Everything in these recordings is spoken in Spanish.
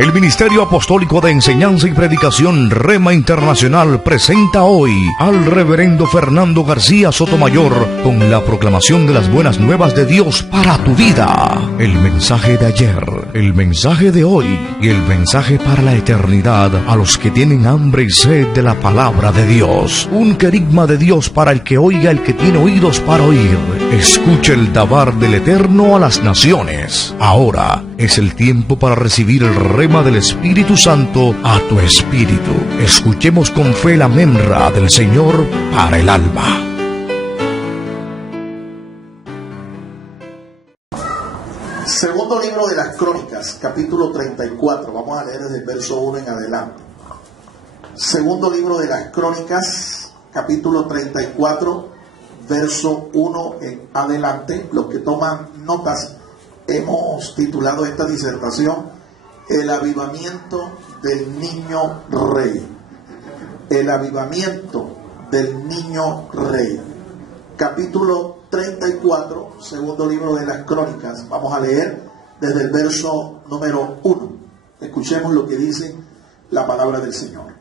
El Ministerio Apostólico de Enseñanza y Predicación Rema Internacional presenta hoy al Reverendo Fernando García Sotomayor con la proclamación de las buenas nuevas de Dios para tu vida. El mensaje de ayer, el mensaje de hoy y el mensaje para la eternidad a los que tienen hambre y sed de la palabra de Dios. Un querigma de Dios para el que oiga, el que tiene oídos para oír. Escuche el dabar del Eterno a las naciones. Ahora es el tiempo para recibir el rema del Espíritu Santo a tu espíritu. Escuchemos con fe la memra del Señor para el alma. Segundo libro de las Crónicas, capítulo 34. Vamos a leer desde el verso 1 en adelante. Segundo libro de las Crónicas, capítulo 34, verso 1 en adelante. Los que toman notas, hemos titulado esta disertación El avivamiento del niño rey. El avivamiento del niño rey. Capítulo 34, segundo libro de las Crónicas. Vamos a leer desde el verso número 1. Escuchemos lo que dice la palabra del Señor.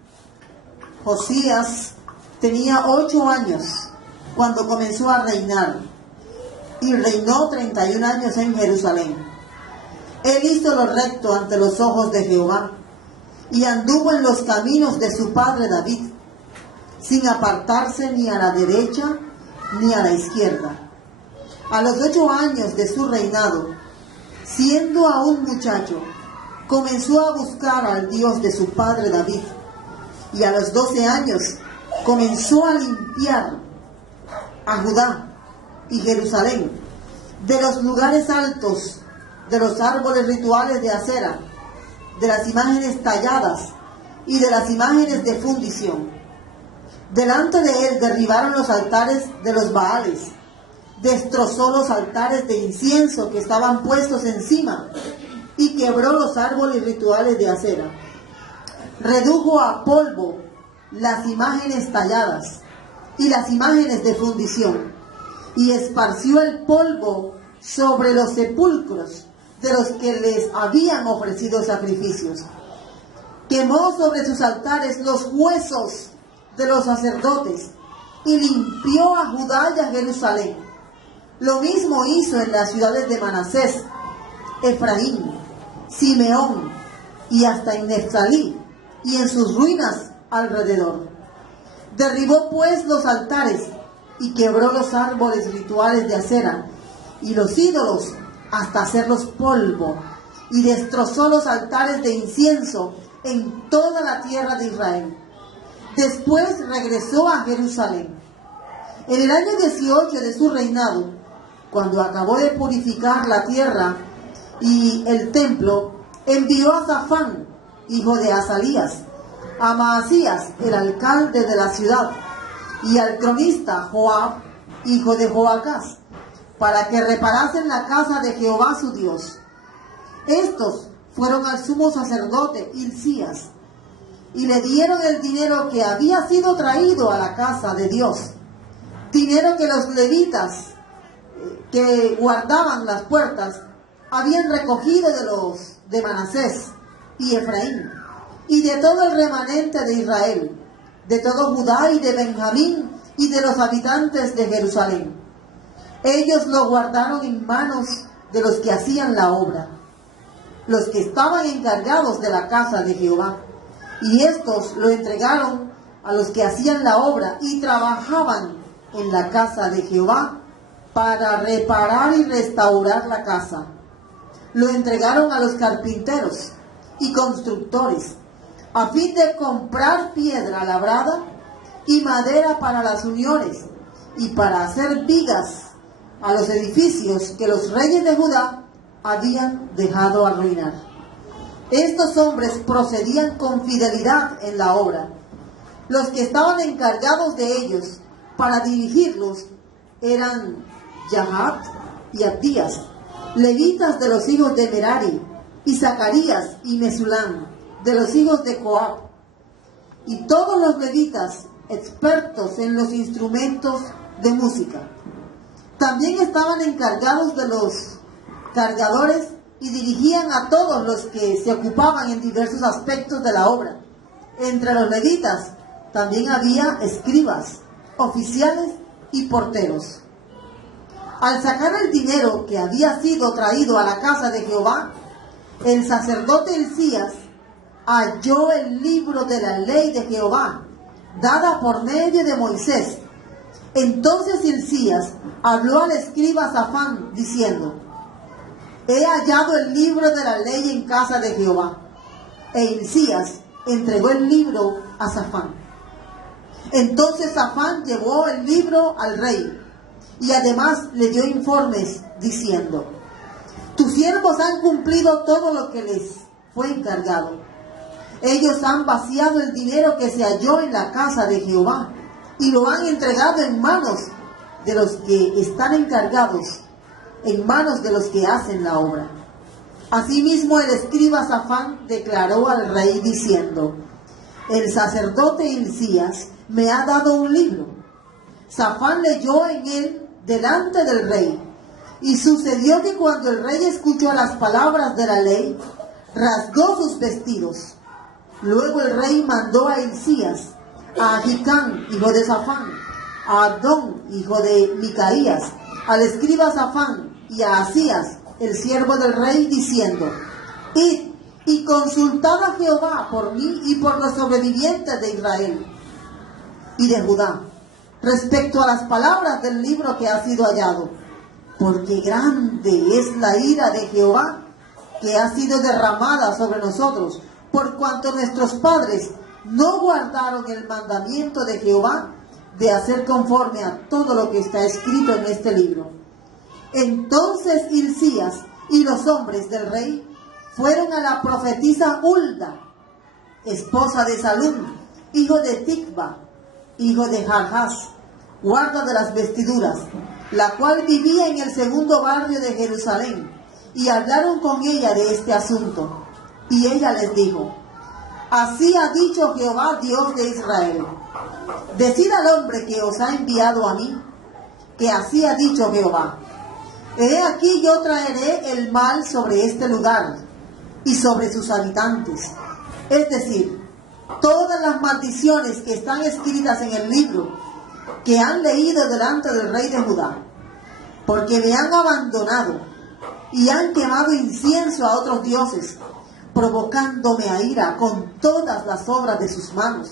Josías tenía 8 años cuando comenzó a reinar y reinó 31 años en Jerusalén. Él hizo lo recto ante los ojos de Jehová y anduvo en los caminos de su padre David, sin apartarse ni a la derecha ni a la izquierda. A los 8 años de su reinado, siendo aún muchacho, comenzó a buscar al Dios de su padre David, y a los 12 años comenzó a limpiar a Judá y Jerusalén de los lugares altos, de los árboles rituales de acera, de las imágenes talladas y de las imágenes de fundición. Delante de él derribaron los altares de los Baales, destrozó los altares de incienso que estaban puestos encima y quebró los árboles rituales de acera. Redujo a polvo las imágenes talladas y las imágenes de fundición y esparció el polvo sobre los sepulcros de los que les habían ofrecido sacrificios. Quemó sobre sus altares los huesos de los sacerdotes y limpió a Judá y a Jerusalén. Lo mismo hizo en las ciudades de Manasés, Efraín, Simeón y hasta en Neftalí y en sus ruinas alrededor. Derribó pues los altares y quebró los árboles rituales de acera y los ídolos hasta hacerlos polvo, y destrozó los altares de incienso en toda la tierra de Israel. Después regresó a Jerusalén. En el año 18 de su reinado, cuando acabó de purificar la tierra y el templo, envió a Safán, hijo de Azalías, a Maasías, el alcalde de la ciudad, y al cronista Joab, hijo de Joacás, para que reparasen la casa de Jehová su Dios. Estos fueron al sumo sacerdote Hilcías y le dieron el dinero que había sido traído a la casa de Dios, dinero que los levitas que guardaban las puertas habían recogido de los de Manasés y Efraín y de todo el remanente de Israel, de todo Judá y de Benjamín y de los habitantes de Jerusalén. Ellos lo guardaron en manos de los que hacían la obra, los que estaban encargados de la casa de Jehová, y estos lo entregaron a los que hacían la obra y trabajaban en la casa de Jehová para reparar y restaurar la casa. Lo entregaron a los carpinteros y constructores, a fin de comprar piedra labrada y madera para las uniones y para hacer vigas a los edificios que los reyes de Judá habían dejado arruinar. Estos hombres procedían con fidelidad en la obra. Los que estaban encargados de ellos para dirigirlos eran Yahat y Abdías, levitas de los hijos de Merari, y Zacarías y Mesulán, de los hijos de Joab, y todos los levitas expertos en los instrumentos de música. También estaban encargados de los cargadores y dirigían a todos los que se ocupaban en diversos aspectos de la obra. Entre los levitas también había escribas, oficiales y porteros. Al sacar el dinero que había sido traído a la casa de Jehová, el sacerdote Hilcías halló el libro de la ley de Jehová, dada por medio de Moisés. Entonces Hilcías habló al escriba Safán, diciendo: he hallado el libro de la ley en casa de Jehová. E Hilcías entregó el libro a Safán. Entonces Safán llevó el libro al rey, y además le dio informes, diciendo: tus siervos han cumplido todo lo que les fue encargado. Ellos han vaciado el dinero que se halló en la casa de Jehová, y lo han entregado en manos de los que están encargados, en manos de los que hacen la obra. Asimismo el escriba Safán declaró al rey diciendo: el sacerdote Hilcías me ha dado un libro. Safán leyó en él delante del rey, y sucedió que cuando el rey escuchó las palabras de la ley, rasgó sus vestidos. Luego el rey mandó a Hilcías, a Ahicam, hijo de Safán, a Abdón, hijo de Micaías, al escriba Safán, y a Asías, el siervo del rey, diciendo: id y consultad a Jehová por mí y por los sobrevivientes de Israel y de Judá, respecto a las palabras del libro que ha sido hallado, porque grande es la ira de Jehová que ha sido derramada sobre nosotros, por cuanto nuestros padres no guardaron el mandamiento de Jehová de hacer conforme a todo lo que está escrito en este libro. Entonces Hilcías y los hombres del rey fueron a la profetisa Hulda, esposa de Salum, hijo de Tikva, hijo de Jarjas, guarda de las vestiduras, la cual vivía en el segundo barrio de Jerusalén, y hablaron con ella de este asunto. Y ella les dijo: así ha dicho Jehová, Dios de Israel: decid al hombre que os ha enviado a mí, que así ha dicho Jehová: he aquí yo traeré el mal sobre este lugar y sobre sus habitantes, es decir, todas las maldiciones que están escritas en el libro que han leído delante del rey de Judá, porque me han abandonado y han quemado incienso a otros dioses, provocándome a ira con todas las obras de sus manos.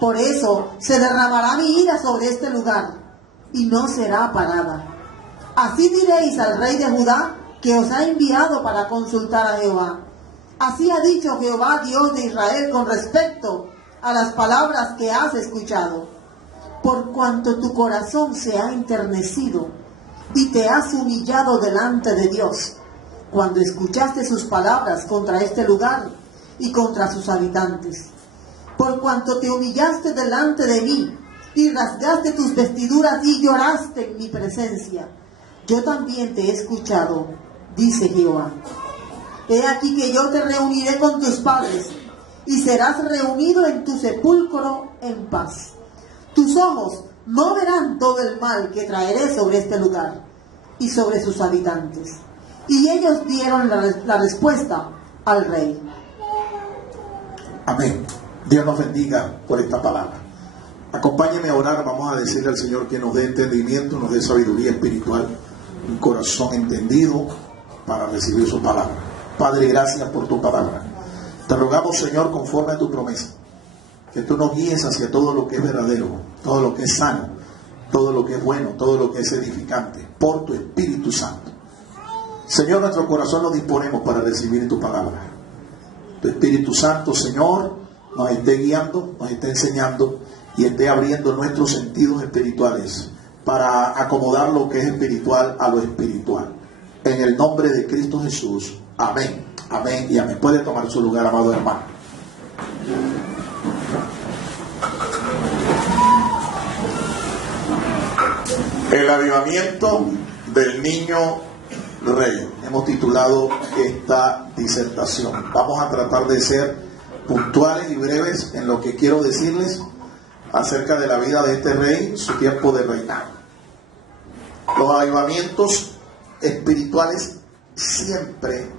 Por eso se derramará mi ira sobre este lugar, y no será parada. Así diréis al rey de Judá, que os ha enviado para consultar a Jehová: así ha dicho Jehová, Dios de Israel, con respecto a las palabras que has escuchado. Por cuanto tu corazón se ha enternecido y te has humillado delante de Dios, cuando escuchaste sus palabras contra este lugar y contra sus habitantes. Por cuanto te humillaste delante de mí y rasgaste tus vestiduras y lloraste en mi presencia, yo también te he escuchado, dice Jehová. He aquí que yo te reuniré con tus padres, y serás reunido en tu sepulcro en paz. Tus ojos no verán todo el mal que traeré sobre este lugar y sobre sus habitantes. Y ellos dieron la respuesta al rey. Amén. Dios nos bendiga por esta palabra. Acompáñeme a orar. Vamos a decirle al Señor que nos dé entendimiento, nos dé sabiduría espiritual, un corazón entendido para recibir su palabra. Padre, gracias por tu palabra. Te rogamos, Señor, conforme a tu promesa, que tú nos guíes hacia todo lo que es verdadero, todo lo que es sano, todo lo que es bueno, todo lo que es edificante, por tu Espíritu Santo. Señor, nuestro corazón lo disponemos para recibir tu palabra. Tu Espíritu Santo, Señor, nos esté guiando, nos esté enseñando y esté abriendo nuestros sentidos espirituales para acomodar lo que es espiritual a lo espiritual. En el nombre de Cristo Jesús. Amén. Amén y amén. Puede tomar su lugar, amado hermano. El avivamiento del niño rey. Hemos titulado esta disertación. Vamos a tratar de ser puntuales y breves en lo que quiero decirles acerca de la vida de este rey, su tiempo de reinar. Los avivamientos espirituales siempre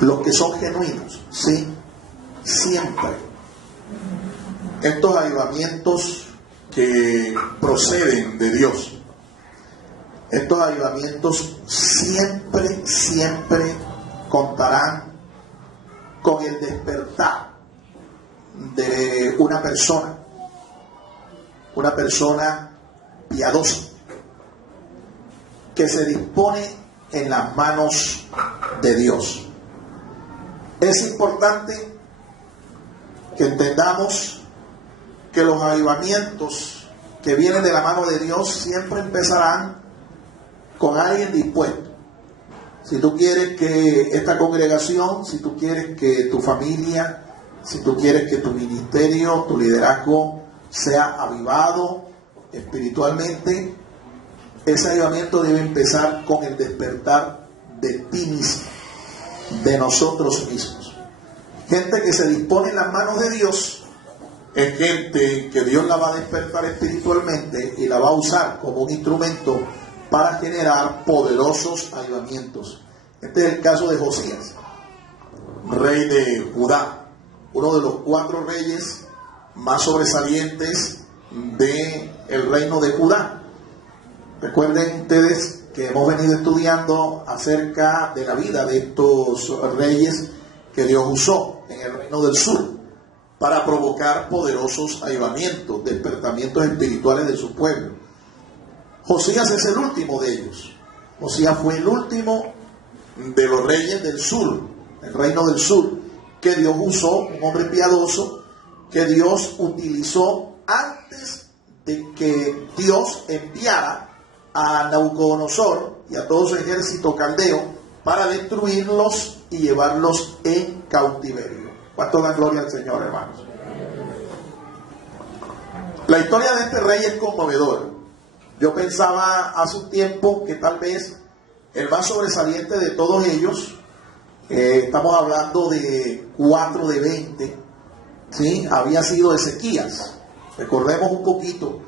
los que son genuinos, ¿sí? Siempre. Estos avivamientos que proceden de Dios, estos avivamientos siempre contarán con el despertar de una persona piadosa, que se dispone en las manos de Dios. Es importante que entendamos que los avivamientos que vienen de la mano de Dios siempre empezarán con alguien dispuesto. Si tú quieres que esta congregación, si tú quieres que tu familia, si tú quieres que tu ministerio, tu liderazgo sea avivado espiritualmente, ese avivamiento debe empezar con el despertar de ti mismo, de nosotros mismos. Gente que se dispone en las manos de Dios es gente que Dios la va a despertar espiritualmente y la va a usar como un instrumento para generar poderosos avivamientos. Este es el caso de Josías, rey de Judá, uno de los 4 reyes más sobresalientes del reino de Judá. Recuerden ustedes que hemos venido estudiando acerca de la vida de estos reyes que Dios usó en el reino del sur para provocar poderosos avivamientos, despertamientos espirituales de su pueblo. Josías es el último de ellos. Josías fue el último de los reyes del sur, el reino del sur, que Dios usó, un hombre piadoso, que Dios utilizó antes de que Dios enviara a Nabucodonosor y a todo su ejército caldeo para destruirlos y llevarlos en cautiverio. ¿Cuánto dan gloria al Señor, hermanos? La historia de este rey es conmovedora. Yo pensaba hace un tiempo que tal vez el más sobresaliente de todos ellos, estamos hablando de 4 de 20, ¿sí? Había sido Ezequías. Recordemos un poquito,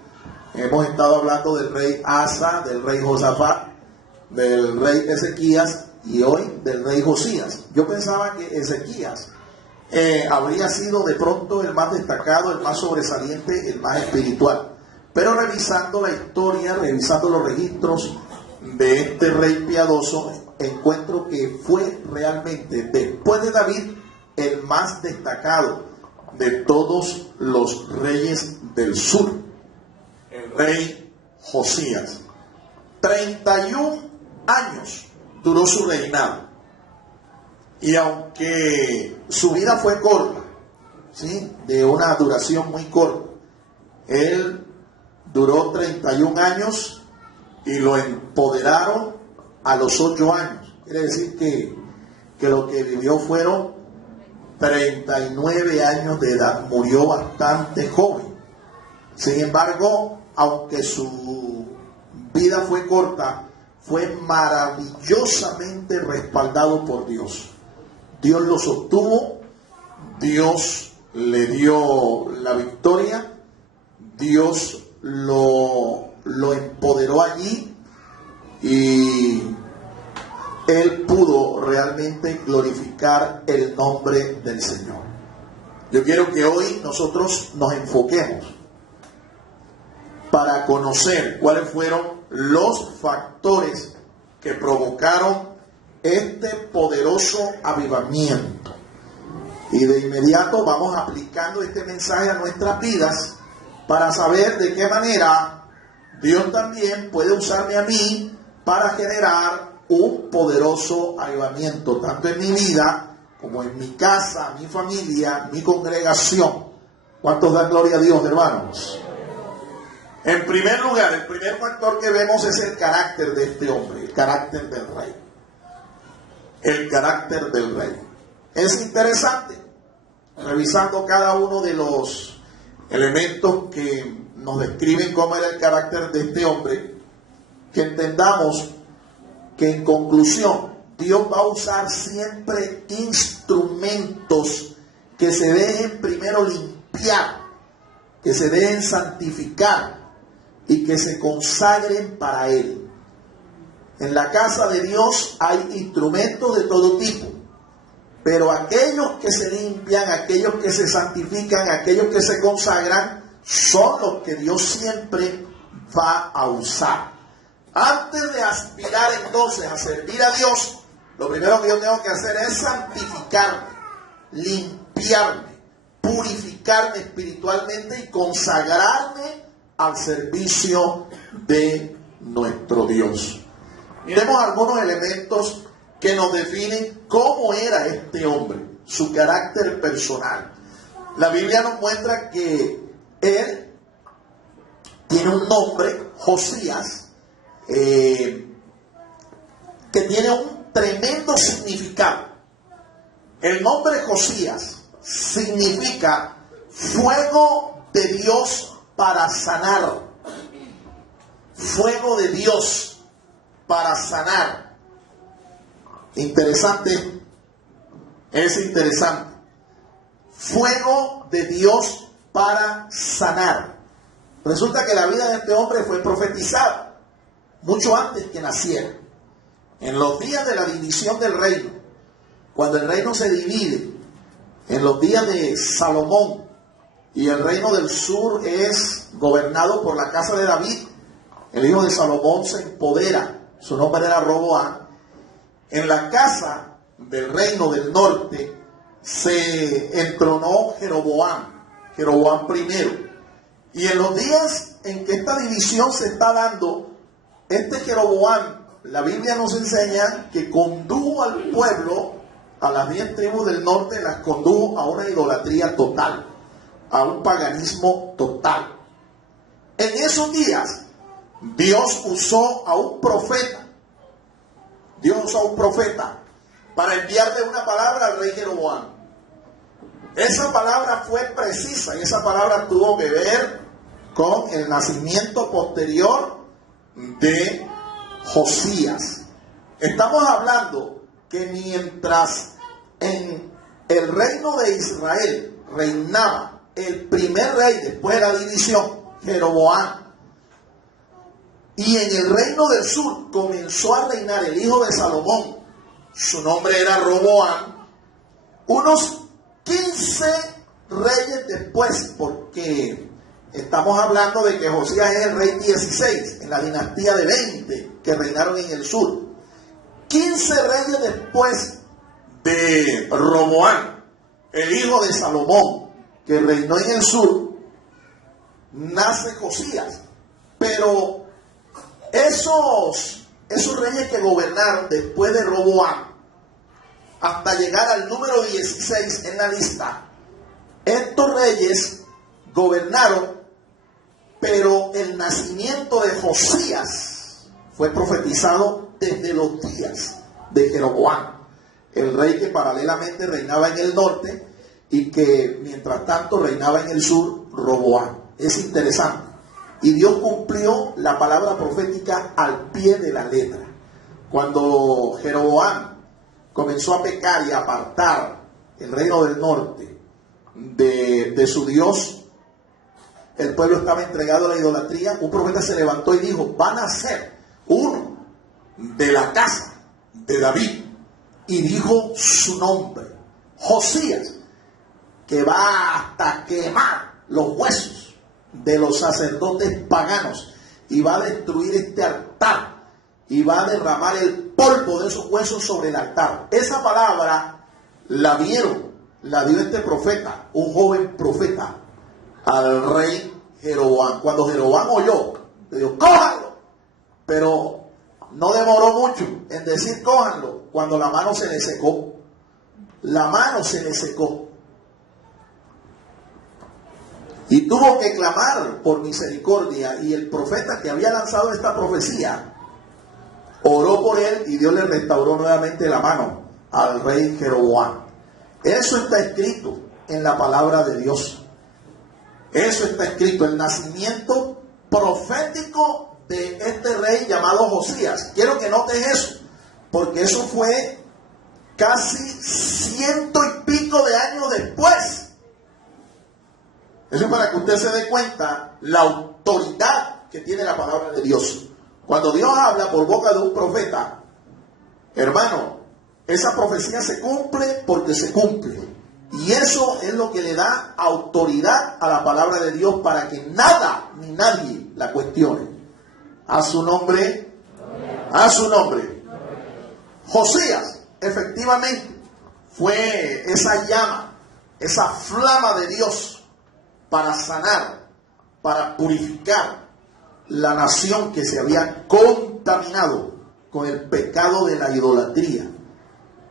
hemos estado hablando del rey Asa, del rey Josafat, del rey Ezequías y hoy del rey Josías. Yo pensaba que Ezequías habría sido de pronto el más destacado, el más sobresaliente, el más espiritual. Pero revisando la historia, revisando los registros de este rey piadoso, encuentro que fue realmente, después de David, el más destacado de todos los reyes del sur, el rey Josías. 31 años duró su reinado. Y aunque su vida fue corta, ¿sí?, de una duración muy corta, él duró 31 años y lo empoderaron a los 8 años. Quiere decir que lo que vivió fueron 39 años de edad. Murió bastante joven. Sin embargo, aunque su vida fue corta, fue maravillosamente respaldado por Dios. Dios lo sostuvo, Dios le dio la victoria, Dios lo empoderó allí y él pudo realmente glorificar el nombre del Señor. Yo quiero que hoy nosotros nos enfoquemos para conocer cuáles fueron los factores que provocaron este poderoso avivamiento. Y de inmediato vamos aplicando este mensaje a nuestras vidas para saber de qué manera Dios también puede usarme a mí para generar un poderoso avivamiento, tanto en mi vida como en mi casa, mi familia, mi congregación. ¿Cuántos dan gloria a Dios, hermanos? En primer lugar, el primer factor que vemos es el carácter de este hombre, el carácter del rey. El carácter del rey. Es interesante, revisando cada uno de los elementos que nos describen cómo era el carácter de este hombre, que entendamos que en conclusión Dios va a usar siempre instrumentos que se dejen primero limpiar, que se dejen santificar, y que se consagren para Él. En la casa de Dios hay instrumentos de todo tipo, pero aquellos que se limpian, aquellos que se santifican, aquellos que se consagran, son los que Dios siempre va a usar. Antes de aspirar entonces a servir a Dios, lo primero que yo tengo que hacer es santificarme, limpiarme, purificarme espiritualmente y consagrarme al servicio de nuestro Dios. Miremos algunos elementos que nos definen cómo era este hombre, su carácter personal. La Biblia nos muestra que él tiene un nombre, Josías, que tiene un tremendo significado. El nombre Josías significa fuego de Dios para sanar. Fuego de Dios para sanar. Interesante, es interesante. Fuego de Dios para sanar. Resulta que la vida de este hombre fue profetizada mucho antes que naciera. En los días de la división del reino, cuando el reino se divide, en los días de Salomón, y el reino del sur es gobernado por la casa de David, el hijo de Salomón se empodera, su nombre era Roboam. En la casa del reino del norte se entronó Jeroboam I. Y en los días en que esta división se está dando, este Jeroboam, la Biblia nos enseña que condujo al pueblo, a las 10 tribus del norte, las condujo a una idolatría total, a un paganismo total. En esos días, Dios usó a un profeta. Dios usó a un profeta para enviarle una palabra al rey Jeroboam. Esa palabra fue precisa y esa palabra tuvo que ver con el nacimiento posterior de Josías. Estamos hablando que mientras en el reino de Israel reinaba el primer rey después de la división, Jeroboam, y en el reino del sur comenzó a reinar el hijo de Salomón, su nombre era Roboam, unos 15 reyes después, porque estamos hablando de que Josías es el rey 16 en la dinastía de 20 que reinaron en el sur. 15 reyes después de Roboam, el hijo de Salomón, que reinó en el sur, nace Josías. Pero esos reyes que gobernaron después de Roboam, hasta llegar al número 16 en la lista, estos reyes gobernaron, pero el nacimiento de Josías fue profetizado desde los días de Jeroboam, el rey que paralelamente reinaba en el norte y que mientras tanto reinaba en el sur, Roboam. Es interesante. Y Dios cumplió la palabra profética al pie de la letra. Cuando Jeroboam comenzó a pecar y a apartar el reino del norte de su Dios, el pueblo estaba entregado a la idolatría. Un profeta se levantó y dijo: van a ser uno de la casa de David, y dijo su nombre, Josías, que va hasta quemar los huesos de los sacerdotes paganos y va a destruir este altar y va a derramar el polvo de esos huesos sobre el altar. Esa palabra la dio este profeta, un joven profeta, al rey Jeroboam. Cuando Jeroboam oyó, le dijo: cójanlo. Pero no demoró mucho en decir cójanlo, cuando la mano se le secó. La mano se le secó. Y tuvo que clamar por misericordia. Y el profeta que había lanzado esta profecía oró por él y Dios le restauró nuevamente la mano al rey Jeroboam. Eso está escrito en la palabra de Dios. Eso está escrito, el nacimiento profético de este rey llamado Josías. Quiero que noten eso, porque eso fue casi 100 y pico de años después. Eso es para que usted se dé cuenta la autoridad que tiene la palabra de Dios. Cuando Dios habla por boca de un profeta, hermano, esa profecía se cumple porque se cumple. Y eso es lo que le da autoridad a la palabra de Dios para que nada ni nadie la cuestione. A su nombre, a su nombre. Josías, efectivamente, fue esa llama, esa flama de Dios para sanar, para purificar la nación que se había contaminado con el pecado de la idolatría,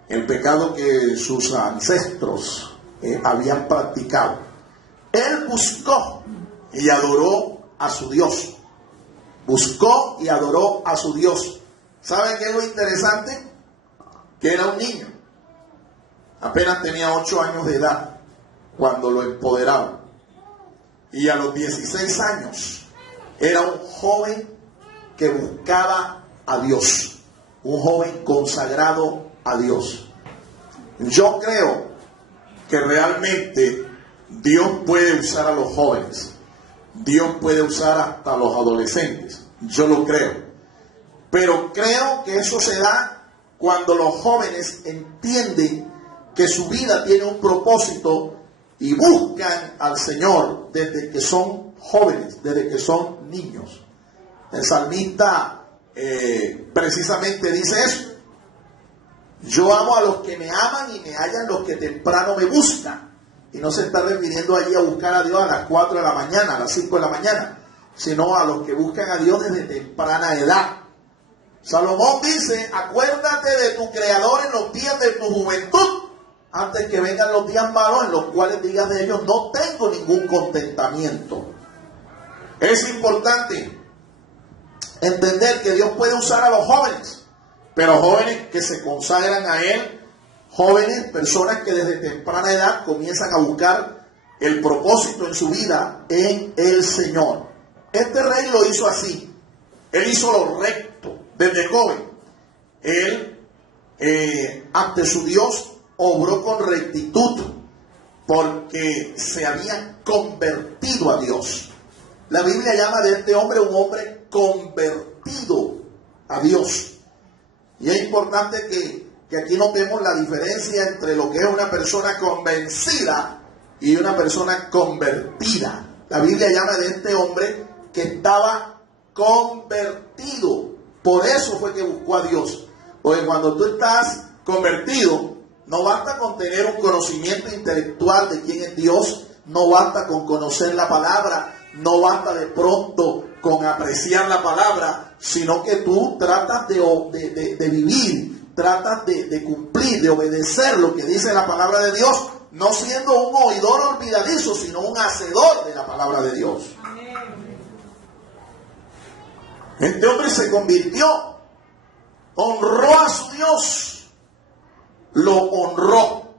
el pecado que sus ancestros habían practicado. Él buscó y adoró a su Dios. Buscó y adoró a su Dios. ¿Saben qué es lo interesante? Que era un niño. Apenas tenía 8 años de edad cuando lo empoderaron. Y a los 16 años era un joven que buscaba a Dios. Un joven consagrado a Dios. Yo creo que realmente Dios puede usar a los jóvenes. Dios puede usar hasta a los adolescentes. Yo lo creo. Pero creo que eso se da cuando los jóvenes entienden que su vida tiene un propósito y buscan al Señor desde que son jóvenes, desde que son niños. El salmista precisamente dice eso. Yo amo a los que me aman y me hallan los que temprano me buscan. Y no se está refiriendo allí a buscar a Dios a las 4 de la mañana, a las 5 de la mañana, sino a los que buscan a Dios desde temprana edad. Salomón dice, acuérdate de tu Creador en los días de tu juventud, antes que vengan los días malos en los cuales digas de ellos, no tengo ningún contentamiento. Es importante entender que Dios puede usar a los jóvenes, pero jóvenes que se consagran a Él, jóvenes, personas que desde temprana edad comienzan a buscar el propósito en su vida en el Señor. Este rey lo hizo así. Él hizo lo recto desde joven. Él, ante su Dios, obró con rectitud porque se había convertido a Dios. La Biblia llama de este hombre un hombre convertido a Dios. Y es importante que aquí notemos la diferencia entre lo que es una persona convencida y una persona convertida. La Biblia llama de este hombre que estaba convertido. Por eso fue que buscó a Dios. Porque cuando tú estás convertido, no basta con tener un conocimiento intelectual de quién es Dios, no basta con conocer la palabra, no basta de pronto con apreciar la palabra, sino que tú tratas de vivir, tratas de cumplir, de obedecer lo que dice la palabra de Dios, no siendo un oidor olvidadizo, sino un hacedor de la palabra de Dios. Este hombre se convirtió, honró a su Dios, lo honró.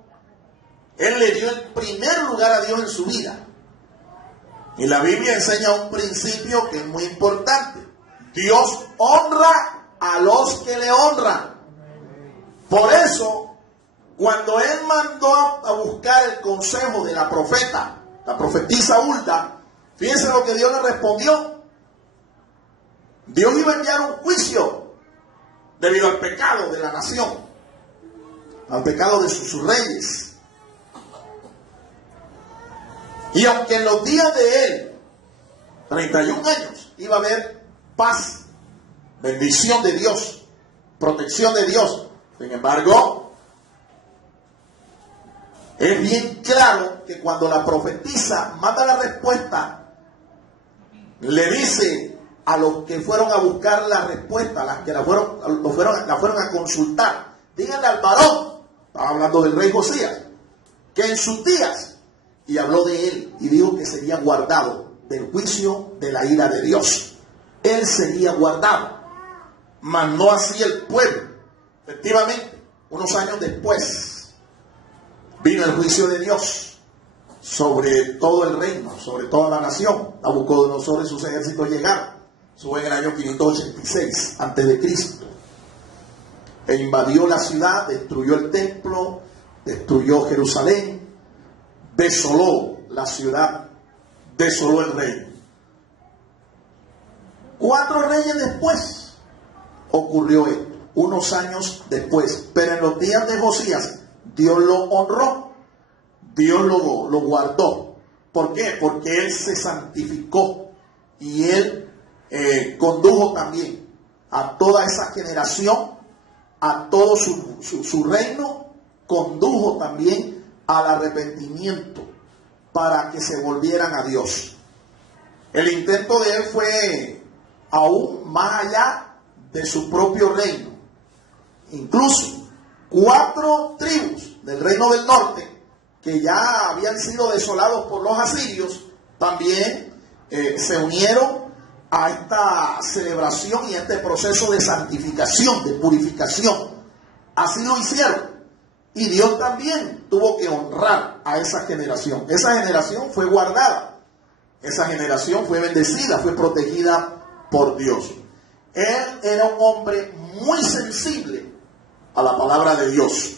Él le dio el primer lugar a Dios en su vida. Y la Biblia enseña un principio que es muy importante. Dios honra a los que le honran. Por eso, cuando él mandó a buscar el consejo de la profeta, la profetisa Hulda, fíjense lo que Dios le respondió. Dios iba a enviar un juicio debido al pecado de la nación, al pecado de sus reyes. Y aunque en los días de él, 31 años, iba a haber paz, bendición de Dios, protección de Dios. Sin embargo, es bien claro que cuando la profetisa manda la respuesta, le dice a los que fueron a buscar la respuesta, a las que la fueron a consultar, díganle al varón, estaba hablando del rey Josías, que en sus días, y habló de él y dijo que sería guardado del juicio de la ira de Dios. Él sería guardado. Mandó así el pueblo. Efectivamente, unos años después, vino el juicio de Dios sobre todo el reino, sobre toda la nación. Nabucodonosor y sus ejércitos llegaron. Eso fue en el año 586 a.C. E invadió la ciudad, destruyó el templo, destruyó Jerusalén, desoló la ciudad, desoló el reino. 4 reyes después ocurrió esto, unos años después. Pero en los días de Josías, Dios lo honró, Dios lo guardó. ¿Por qué? Porque él se santificó y él condujo también a toda esa generación, a todo su reino, condujo también al arrepentimiento para que se volvieran a Dios. El intento de él fue aún más allá de su propio reino. Incluso 4 tribus del reino del norte, que ya habían sido desolados por los asirios, también se unieron a esta celebración y a este proceso de santificación, de purificación. Así lo hicieron. Y Dios también tuvo que honrar a esa generación. Esa generación fue guardada. Esa generación fue bendecida, fue protegida por Dios. Él era un hombre muy sensible a la palabra de Dios.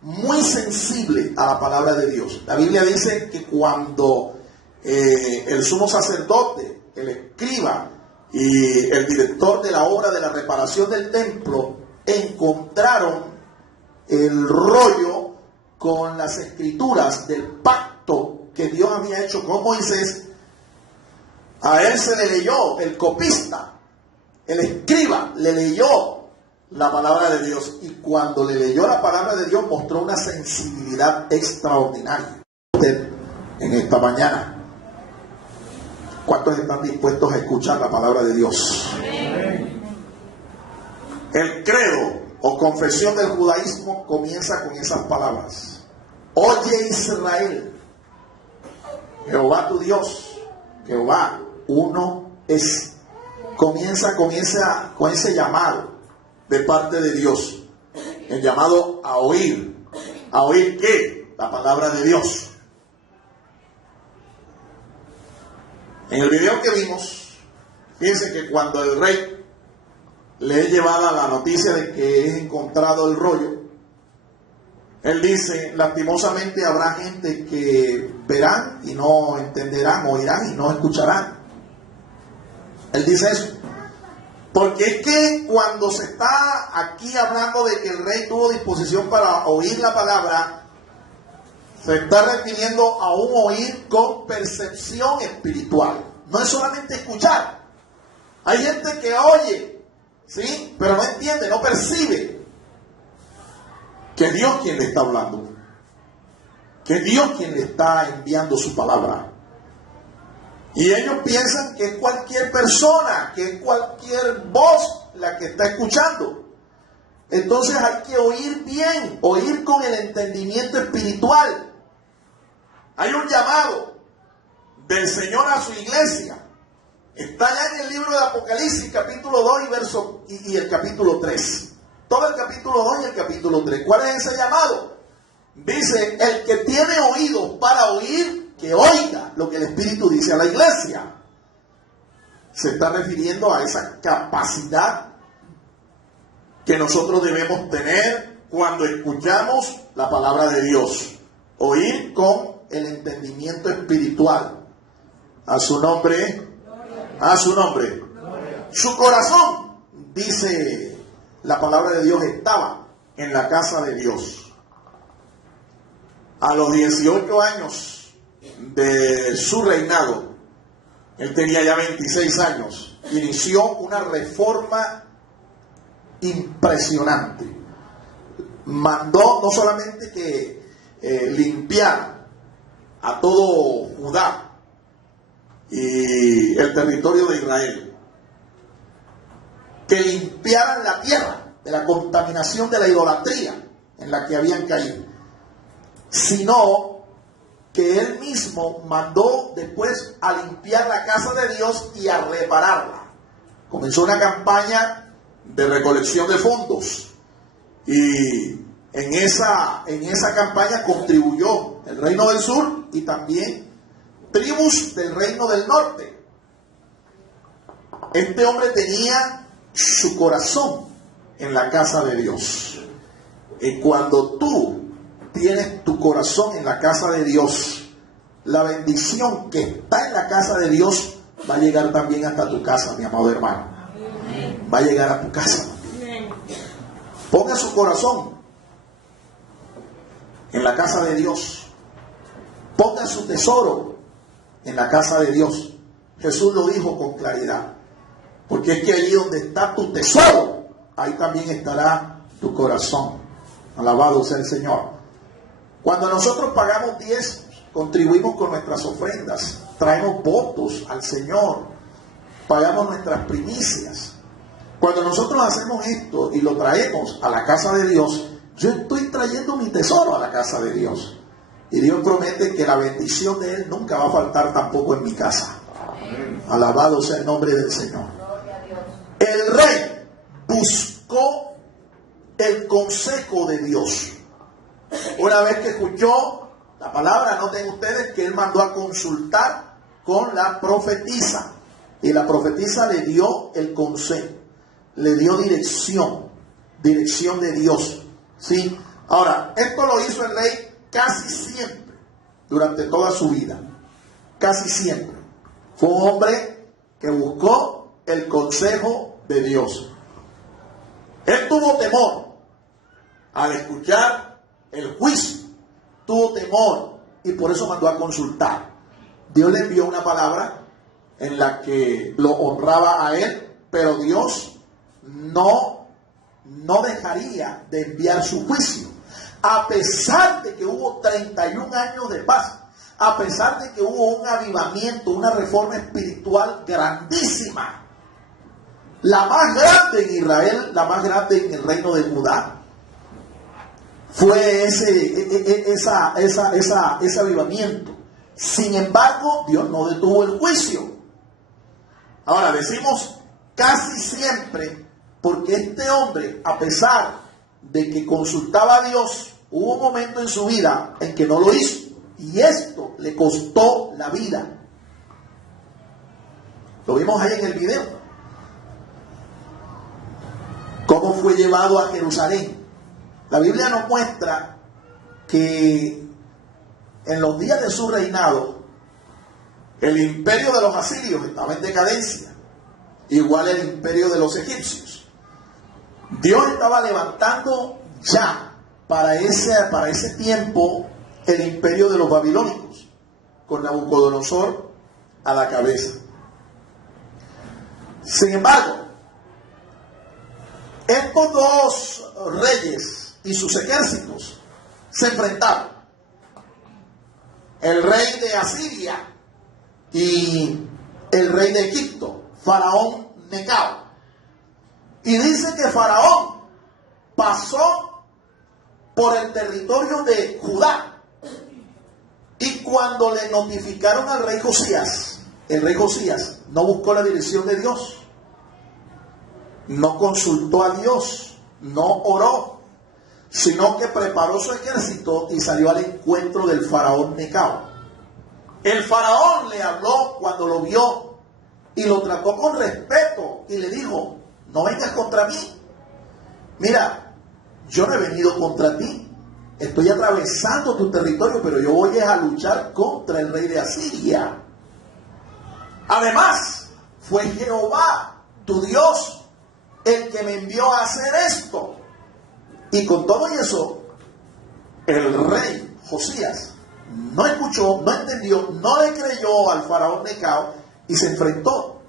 Muy sensible a la palabra de Dios. La Biblia dice que cuando el sumo sacerdote, el escriba y el director de la obra de la reparación del templo encontraron el rollo con las escrituras del pacto que Dios había hecho con Moisés, a él se le leyó, el copista, el escriba, le leyó la palabra de Dios, y cuando le leyó la palabra de Dios mostró una sensibilidad extraordinaria. Usted en esta mañana, ¿cuántos están dispuestos a escuchar la palabra de Dios? El credo o confesión del judaísmo comienza con esas palabras: oye Israel, Jehová tu Dios, Jehová uno es. Comienza con ese llamado de parte de Dios, el llamado a oír. ¿A oír qué? La palabra de Dios. En el video que vimos, fíjense que cuando el rey le es llevada la noticia de que es encontrado el rollo, él dice: lastimosamente habrá gente que verán y no entenderán, oirán y no escucharán. Él dice eso porque es que cuando se está aquí hablando de que el rey tuvo disposición para oír la palabra, se está refiriendo a un oír con percepción espiritual. No es solamente escuchar. Hay gente que oye, ¿sí?, pero no entiende, no percibe que es Dios quien le está hablando, que es Dios quien le está enviando su palabra. Y ellos piensan que es cualquier persona, que es cualquier voz la que está escuchando. Entonces hay que oír bien, oír con el entendimiento espiritual. Hay un llamado del Señor a su iglesia. Está ya en el libro de Apocalipsis, capítulo 2 y el capítulo 3. Todo el capítulo 2 y el capítulo 3. ¿Cuál es ese llamado? Dice: el que tiene oídos para oír, que oiga lo que el Espíritu dice a la iglesia. Se está refiriendo a esa capacidad que nosotros debemos tener cuando escuchamos la palabra de Dios. Oír con el entendimiento espiritual. A su nombre, a su nombre. Su corazón, dice la palabra de Dios, estaba en la casa de Dios. A los 18 años de su reinado, él tenía ya 26 años, inició una reforma impresionante. Mandó no solamente que limpiara a todo Judá y el territorio de Israel, que limpiaran la tierra de la contaminación de la idolatría en la que habían caído, sino que él mismo mandó después a limpiar la casa de Dios y a repararla. Comenzó una campaña de recolección de fondos, y en esa campaña contribuyó el reino del sur y también tribus del reino del norte. Este hombre tenía su corazón en la casa de Dios. Y cuando tú tienes tu corazón en la casa de Dios, la bendición que está en la casa de Dios va a llegar también hasta tu casa, mi amado hermano. Va a llegar a tu casa. Ponga su corazón en la casa de Dios. Ponga su tesoro en la casa de Dios. Jesús lo dijo con claridad. Porque es que allí donde está tu tesoro, ahí también estará tu corazón. Alabado sea el Señor. Cuando nosotros pagamos diezmos, contribuimos con nuestras ofrendas, traemos votos al Señor, pagamos nuestras primicias. Cuando nosotros hacemos esto y lo traemos a la casa de Dios, yo estoy trayendo mi tesoro a la casa de Dios. Y Dios promete que la bendición de Él nunca va a faltar tampoco en mi casa. Alabado sea el nombre del Señor. El rey buscó el consejo de Dios. Una vez que escuchó la palabra, noten ustedes que él mandó a consultar con la profetisa. Y la profetisa le dio el consejo, le dio dirección de Dios. ¿Sí? Ahora, esto lo hizo el rey casi siempre, durante toda su vida. Casi siempre. Fue un hombre que buscó el consejo de Dios. Él tuvo temor al escuchar el juicio, tuvo temor y por eso mandó a consultar. Dios le envió una palabra en la que lo honraba a él, pero Dios no dejaría de enviar su juicio. A pesar de que hubo 31 años de paz, a pesar de que hubo un avivamiento, una reforma espiritual grandísima, la más grande en Israel, la más grande en el reino de Judá, fue ese avivamiento. Sin embargo, Dios no detuvo el juicio. Ahora decimos casi siempre, porque este hombre, a pesar de que consultaba a Dios, hubo un momento en su vida en que no lo hizo. Y esto le costó la vida. Lo vimos ahí en el video. Cómo fue llevado a Jerusalén. La Biblia nos muestra que en los días de su reinado, el imperio de los asirios estaba en decadencia, igual el imperio de los egipcios. Dios estaba levantando ya para ese tiempo el imperio de los babilónicos, con Nabucodonosor a la cabeza. Sin embargo, estos dos reyes y sus ejércitos se enfrentaron. El rey de Asiria y el rey de Egipto, Faraón Necao. Y dice que Faraón pasó por el territorio de Judá. Y cuando le notificaron al rey Josías, el rey Josías no buscó la dirección de Dios, no consultó a Dios, no oró, sino que preparó su ejército y salió al encuentro del faraón Necao. El faraón le habló cuando lo vio y lo trató con respeto y le dijo: no vengas contra mí. Mira, yo no he venido contra ti. Estoy atravesando tu territorio, pero yo voy a luchar contra el rey de Asiria. Además, fue Jehová, tu Dios, el que me envió a hacer esto. Y con todo eso, el rey Josías no escuchó, no entendió, no le creyó al faraón Necao y se enfrentó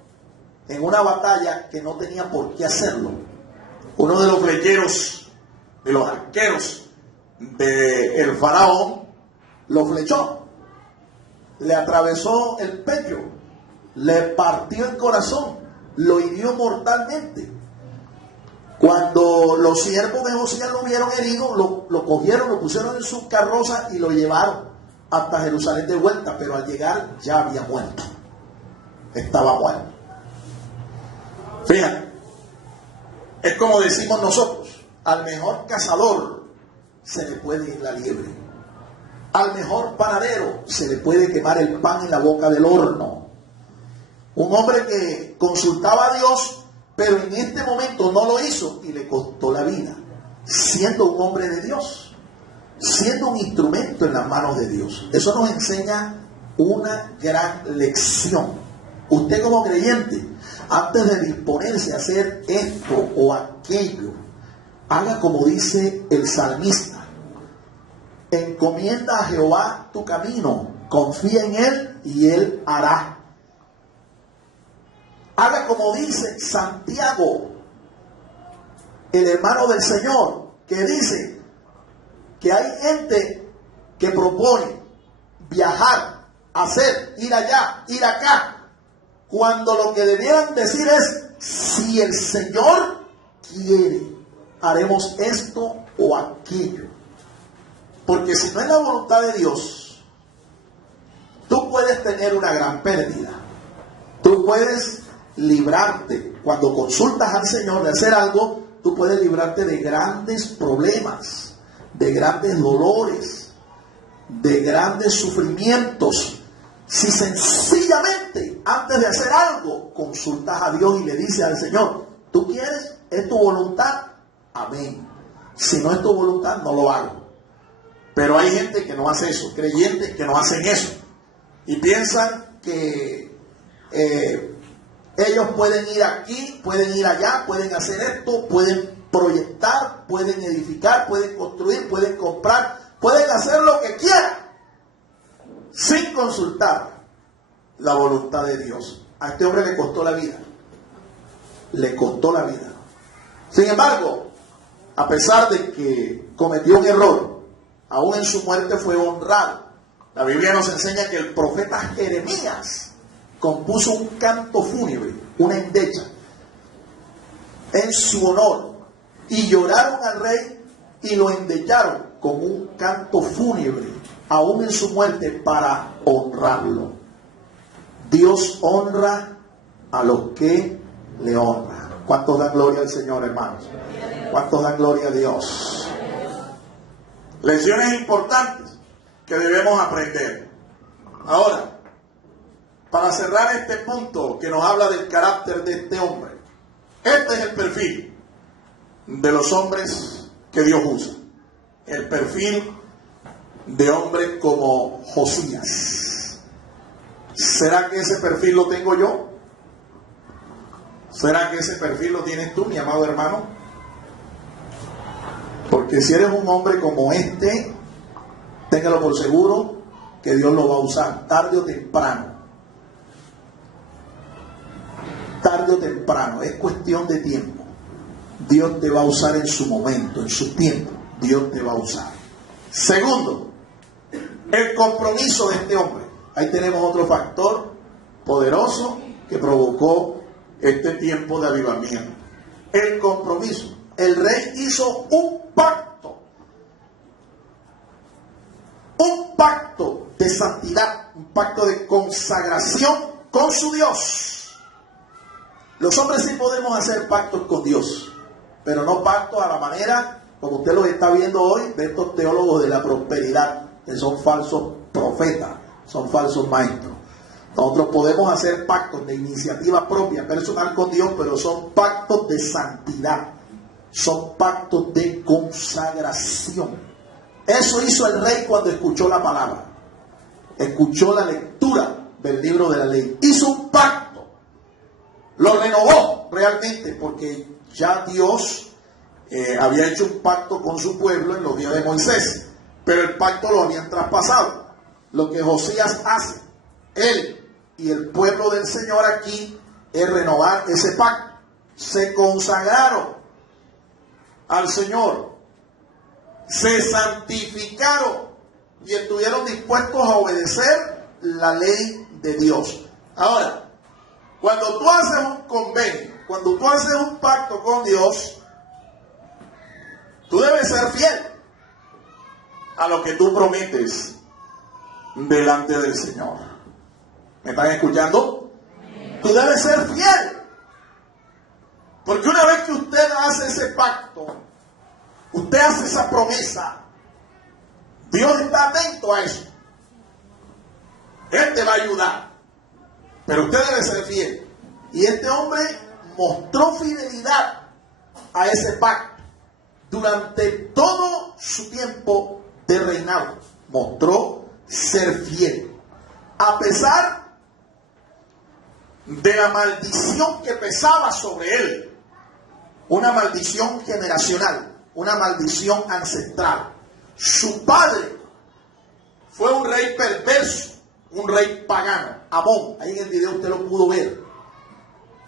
en una batalla que no tenía por qué hacerlo. Uno de los flecheros, de los arqueros del faraón, lo flechó, le atravesó el pecho, le partió el corazón, lo hirió mortalmente. Cuando los siervos de Josías lo vieron herido, lo cogieron, lo pusieron en su carroza y lo llevaron hasta Jerusalén de vuelta, pero al llegar ya había muerto, estaba muerto. Fíjate, es como decimos nosotros: al mejor cazador se le puede ir la liebre, al mejor panadero se le puede quemar el pan en la boca del horno. Un hombre que consultaba a Dios, pero en este momento no lo hizo y le costó la vida, siendo un hombre de Dios, siendo un instrumento en las manos de Dios. Eso nos enseña una gran lección. Usted como creyente, antes de disponerse a hacer esto o aquello, haga como dice el salmista: encomienda a Jehová tu camino, confía en Él y Él hará. Haga como dice Santiago, el hermano del Señor, que dice que hay gente que propone viajar, hacer, ir allá, ir acá, cuando lo que debieran decir es: si el Señor quiere, haremos esto o aquello. Porque si no es la voluntad de Dios, tú puedes tener una gran pérdida. Tú puedes librarte, cuando consultas al Señor de hacer algo, tú puedes librarte de grandes problemas, de grandes dolores, de grandes sufrimientos, si sencillamente antes de hacer algo consultas a Dios y le dices al Señor: ¿tú quieres? ¿Es tu voluntad? Amén. Si no es tu voluntad, no lo hago. Pero hay gente que no hace eso, creyentes que no hacen eso, y piensan que ellos pueden ir aquí, pueden ir allá, pueden hacer esto, pueden proyectar, pueden edificar, pueden construir, pueden comprar, pueden hacer lo que quieran sin consultar la voluntad de Dios. A este hombre le costó la vida. Le costó la vida. Sin embargo, a pesar de que cometió un error, aún en su muerte fue honrado. La Biblia nos enseña que el profeta Jeremías compuso un canto fúnebre, una endecha, en su honor, y lloraron al rey y lo endecharon con un canto fúnebre, aún en su muerte, para honrarlo. Dios honra a los que le honran. ¿Cuántos dan gloria al Señor, hermanos? ¿Cuántos dan gloria a Dios? Lecciones importantes que debemos aprender. Ahora, para cerrar este punto que nos habla del carácter de este hombre, este es el perfil de los hombres que Dios usa. El perfil de hombres como Josías. ¿Será que ese perfil lo tengo yo? ¿Será que ese perfil lo tienes tú, mi amado hermano? Porque si eres un hombre como este, téngalo por seguro que Dios lo va a usar tarde o temprano. Tarde o temprano, es cuestión de tiempo. Dios te va a usar en su momento, en su tiempo. Dios te va a usar. Segundo, el compromiso de este hombre. Ahí tenemos otro factor poderoso que provocó este tiempo de avivamiento. El compromiso. El rey hizo un pacto de santidad, un pacto de consagración con su Dios. Los hombres sí podemos hacer pactos con Dios, pero no pactos a la manera como usted los está viendo hoy de estos teólogos de la prosperidad, que son falsos profetas, son falsos maestros. Nosotros podemos hacer pactos de iniciativa propia, personal con Dios, pero son pactos de santidad, son pactos de consagración. Eso hizo el rey cuando escuchó la palabra, escuchó la lectura del libro de la ley, hizo un pacto, lo renovó realmente, porque ya Dios había hecho un pacto con su pueblo en los días de Moisés, pero el pacto lo habían traspasado. Lo que Josías hace, él y el pueblo del Señor aquí, es renovar ese pacto. Se consagraron al Señor, se santificaron y estuvieron dispuestos a obedecer la ley de Dios. Ahora, cuando tú haces un convenio, cuando tú haces un pacto con Dios, tú debes ser fiel a lo que tú prometes delante del Señor. ¿Me están escuchando? Tú debes ser fiel. Porque una vez que usted hace ese pacto, usted hace esa promesa, Dios está atento a eso. Él te va a ayudar. Pero usted debe ser fiel. Y este hombre mostró fidelidad a ese pacto. Durante todo su tiempo de reinado, mostró ser fiel. A pesar de la maldición que pesaba sobre él. Una maldición generacional, una maldición ancestral. Su padre fue un rey perverso, un rey pagano, Amón. Ahí en el video usted lo pudo ver.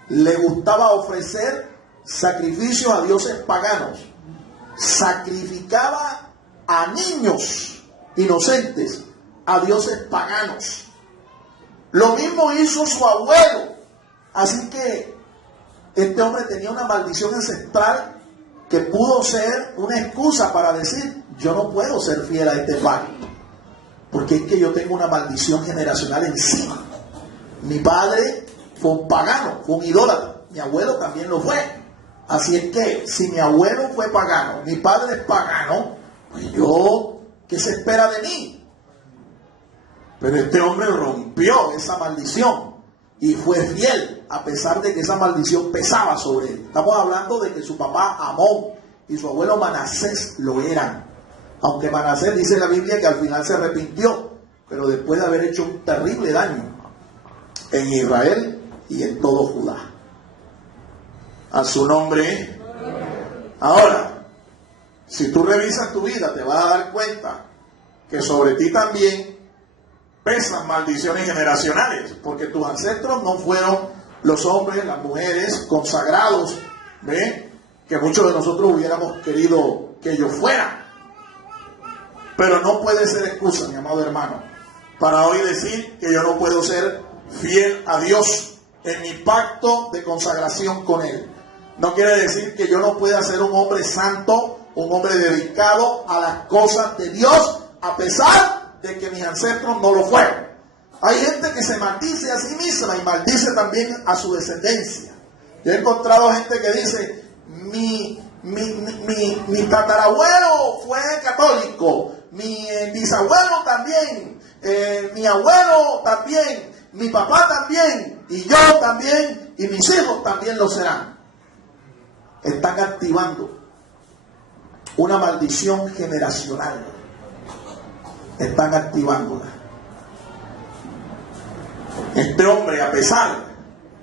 Le gustaba ofrecer sacrificios a dioses paganos. Sacrificaba a niños inocentes a dioses paganos. Lo mismo hizo su abuelo. Así que este hombre tenía una maldición ancestral que pudo ser una excusa para decir: yo no puedo ser fiel a este pacto, porque es que yo tengo una maldición generacional encima. Mi padre fue un pagano, fue un idólatra. Mi abuelo también lo fue. Así es que si mi abuelo fue pagano, mi padre es pagano, pues yo, ¿qué se espera de mí? Pero este hombre rompió esa maldición y fue fiel, a pesar de que esa maldición pesaba sobre él. Estamos hablando de que su papá Amón y su abuelo Manasés lo eran. Aunque Manasés dice la Biblia que al final se arrepintió, pero después de haber hecho un terrible daño en Israel y en todo Judá. A su nombre. Ahora, si tú revisas tu vida, te vas a dar cuenta que sobre ti también pesan maldiciones generacionales, porque tus ancestros no fueron los hombres, las mujeres consagrados, ¿ve?, que muchos de nosotros hubiéramos querido que ellos fueran. Pero no puede ser excusa, mi amado hermano, para hoy decir que yo no puedo ser fiel a Dios en mi pacto de consagración con Él. No quiere decir que yo no pueda ser un hombre santo, un hombre dedicado a las cosas de Dios, a pesar de que mis ancestros no lo fueron. Hay gente que se maldice a sí misma y maldice también a su descendencia. Yo he encontrado gente que dice: mi tatarabuelo fue católico, mi bisabuelo también, mi abuelo también, mi papá también, y yo también, y mis hijos también lo serán. Están activando una maldición generacional. Están activándola. Este hombre, a pesar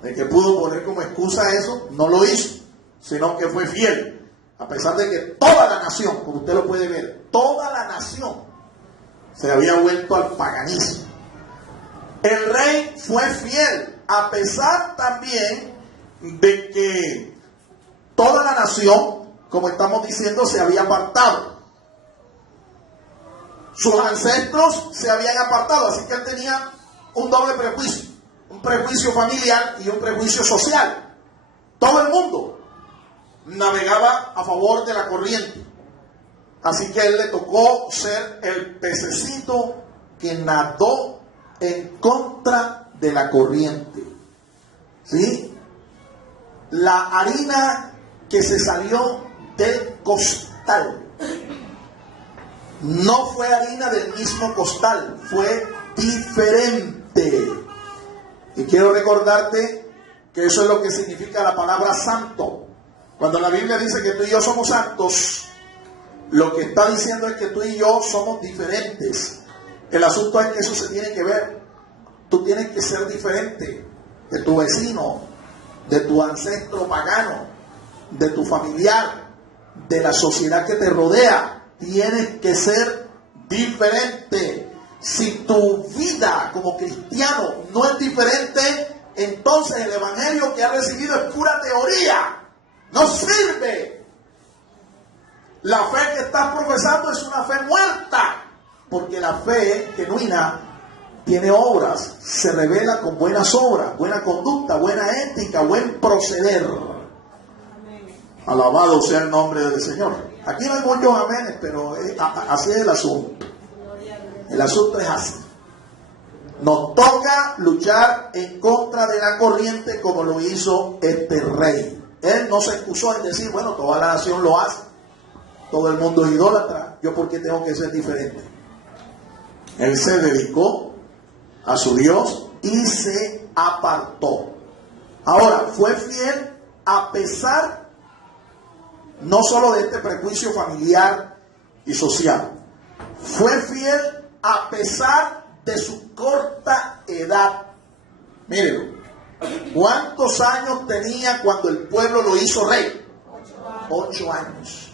de que pudo poner como excusa eso, no lo hizo, sino que fue fiel. A pesar de que toda la nación, como usted lo puede ver, toda la nación se había vuelto al paganismo. El rey fue fiel, a pesar también de que toda la nación, como estamos diciendo, se había apartado. Sus ancestros se habían apartado, así que él tenía un doble prejuicio, un prejuicio familiar y un prejuicio social. Todo el mundo navegaba a favor de la corriente, así que a él le tocó ser el pececito que nadó en contra de la corriente. ¿Sí? La harina que se salió del costal no fue harina del mismo costal, fue diferente. Y quiero recordarte que eso es lo que significa la palabra santo. Cuando la Biblia dice que tú y yo somos santos, lo que está diciendo es que tú y yo somos diferentes. El asunto es que eso se tiene que ver. Tú tienes que ser diferente de tu vecino, de tu ancestro pagano, de tu familiar, de la sociedad que te rodea. Tienes que ser diferente. Si tu vida como cristiano no es diferente, entonces el evangelio que has recibido es pura teoría. No sirve. La fe que estás profesando es una fe muerta, porque la fe genuina tiene obras, se revela con buenas obras, buena conducta, buena ética, buen proceder. Alabado sea el nombre del Señor. Aquí no hay muchos amenes, pero así es el asunto. El asunto es así. Nos toca luchar en contra de la corriente como lo hizo este rey. Él no se excusó en decir: bueno, toda la nación lo hace, todo el mundo es idólatra, ¿yo por qué tengo que ser diferente? Él se dedicó a su Dios y se apartó. Ahora, fue fiel a pesar no solo de este prejuicio familiar y social. Fue fiel a pesar de su corta edad. Mírenlo, ¿Cuántos años tenía cuando el pueblo lo hizo rey? 8 años.